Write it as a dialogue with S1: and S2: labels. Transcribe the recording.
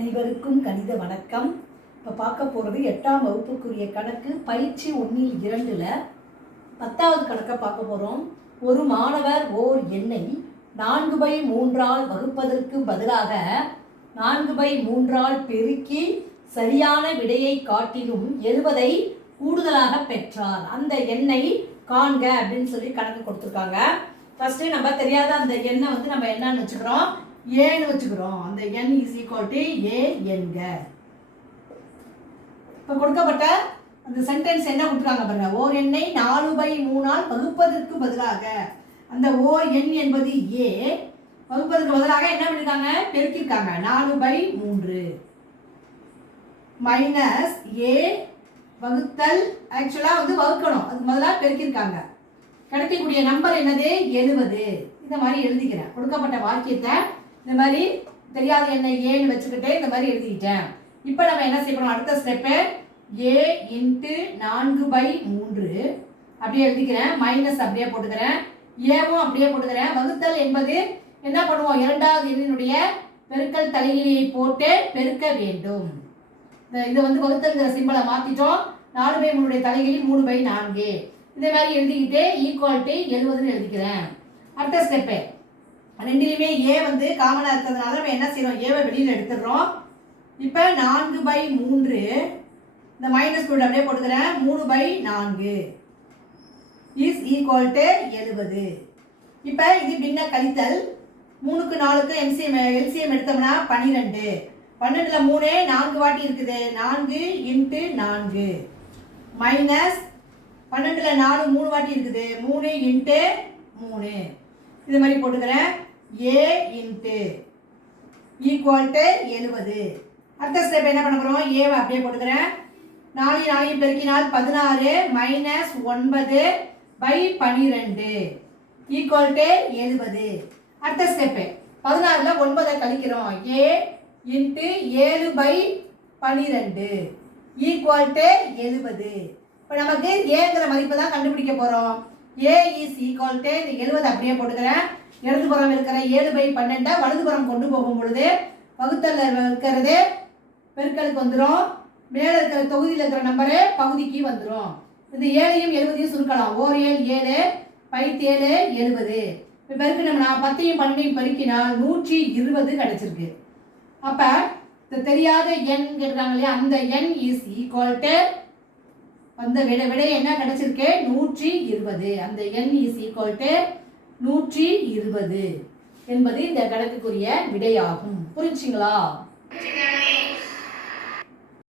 S1: அனைவருக்கும் கணித வணக்கம். இப்போ பார்க்க போகிறது எட்டாம் வகுப்புக்குரிய கணக்கு பயிற்சி ஒன்றில் இரண்டில் பத்தாவது கணக்கை பார்க்க போகிறோம் ஒரு மாணவர் ஓர் எண்ணை நான்கு பை மூன்றால் வகுப்பதற்கு பதிலாக நான்கு பை மூன்றால் பெருக்கி சரியான விடையை காட்டிலும் எழுபதை கூடுதலாக பெற்றார். அந்த எண்ணை காண்க அப்படின்னு சொல்லி கணக்கு கொடுத்துருக்காங்க. ஃபஸ்ட்டு நம்ம தெரியாத அந்த எண்ணை வந்து நம்ம என்னன்னு வச்சுக்கிறோம். ஏன்னு வச்சுக்கிறோம். அந்த N is equal to A என்க இப்போ கொடுக்கப்பட்ட அந்த சென்டென்ஸ் என்ன கொடுத்துருக்காங்க பாருங்க. ஓர் எண்ணை நாலு பை மூணால் வகுப்பதற்கு பதிலாக அந்த ஓ எண் என்பது ஏ வகுப்பதற்கு பதிலாக என்ன பண்ணிருக்காங்க? பெருக்கியிருக்காங்க நாலு பை மூன்று. மைனஸ் ஏ வகுத்தல் ஆக்சுவலாக வந்து வகுக்கணும். அதுக்கு முதலாக பெருக்கியிருக்காங்க கிடைக்கக்கூடிய நம்பர் என்னது? எழுபது. இந்த மாதிரி எழுதிக்கிறேன். கொடுக்கப்பட்ட வாக்கியத்தை இந்த மாதிரி தெரியாத என்ன ஏன்னு வச்சுக்கிட்டு இந்த மாதிரி எழுதிக்கிட்டேன். இப்போ நம்ம என்ன செய்யணும் அடுத்த ஸ்டெப்பு ஏ இன்ட்டு நான்கு பை மூன்று. அப்படியே எழுதிக்கிறேன். மைனஸ் அப்படியே போட்டுக்கிறேன். ஏவும் அப்படியே போட்டுக்கிறேன். வகுத்தல் என்பது என்ன பண்ணுவோம்? இரண்டாவது எண்ணினுடைய பெருக்கல் தலையிலியை போட்டு பெருக்க வேண்டும். இந்த இதை வந்து வகுத்தல்ங்கிற சிம்பளை மாற்றிட்டோம் நாலு பை மூணுடைய தலைகளில் மூணு பை நான்கு. இந்த மாதிரி எழுதிக்கிட்டு ஈக்குவாலிட்டி எழுபதுன்னு எழுதிக்கிறேன். அடுத்த ஸ்டெப்பு ரெண்டுலேயுமே ஏ வந்து காமனாக இருக்கிறதுனால நம்ம என்ன செய்கிறோம் ஏவை வெளியில் எடுத்துடுறோம். இப்போ நான்கு பை மூன்று இந்த மைனஸ் கூட அப்படியே போட்டுக்கிறேன். மூணு பை நான்கு இஸ் ஈக்குவல் டு எழுபது. இப்போ இது பின்ன கழித்தல். மூணுக்கு நாலுக்கு எம்சிஎம் எல்சிஎம் எடுத்தோம்னா பன்னிரெண்டு பன்னெண்டில் மூணு நான்கு வாட்டி இருக்குது. நான்கு இன்ட்டு நான்கு. மைனஸ் பன்னெண்டில் நாலு மூணு வாட்டி இருக்குது. மூணு இன்ட்டு மூணு. இது மாதிரி போட்டுக்கிறேன். ஏ இன்ட்டு ஈக்குவல் டு எழுபது. அடுத்த ஸ்டெப் என்ன பண்ண போகிறோம் ஏவை அப்படியே போட்டுக்கிறேன். நாலு நாளையும் பெருக்கினால் பதினாறு மைனஸ் ஒன்பது பை பனிரெண்டு. ஈக்குவல் டு எழுபது. அடுத்த ஸ்டெப்பு பதினாறில் ஒன்பதை கழிக்கிறோம். ஏ இன்ட்டு ஏழு பை பனிரெண்டு. ஈக்குவல் டு எழுபது. இப்போ நமக்கு ஏங்கிற மதிப்பு தான் கண்டுபிடிக்க போகிறோம் ஏ இஸ் ஈக்குவல் டு இந்த எழுபது அப்படியே போட்டுக்கிறேன். இடதுபுறம் இருக்கிற ஏழு பை பன்னெண்டை வலதுபுறம் கொண்டு போகும் பொழுது வகுத்தல்ல இருக்கிறது பெருக்கலுக்கு வந்துடும் மேலே இருக்கிற தொகுதியில் இருக்கிற நம்பரு பகுதிக்கு வந்துடும் இந்த ஏழையும் எழுபதையும் சுருக்கலாம். ஓர் ஏழு ஏழு பைத்தேழு எழுபது. இப்போ பெருக்கினோம்னா பத்தையும் பன்னெண்டையும் பெருக்கினால் நூற்றி இருபது கிடச்சிருக்கு. அப்போ இந்த தெரியாத எண் கேட்குறாங்க இல்லையா? அந்த எண் இஸ் ஈக்குவல் டு அந்த விட விட என்ன கிடச்சிருக்கு? நூற்றி இருபது. அந்த எண் இஸ் ஈக்குவல் டு நூற்றி இருபது என்பது இந்த கணக்குக்குரிய விடையாகும். புரிஞ்சுங்களா?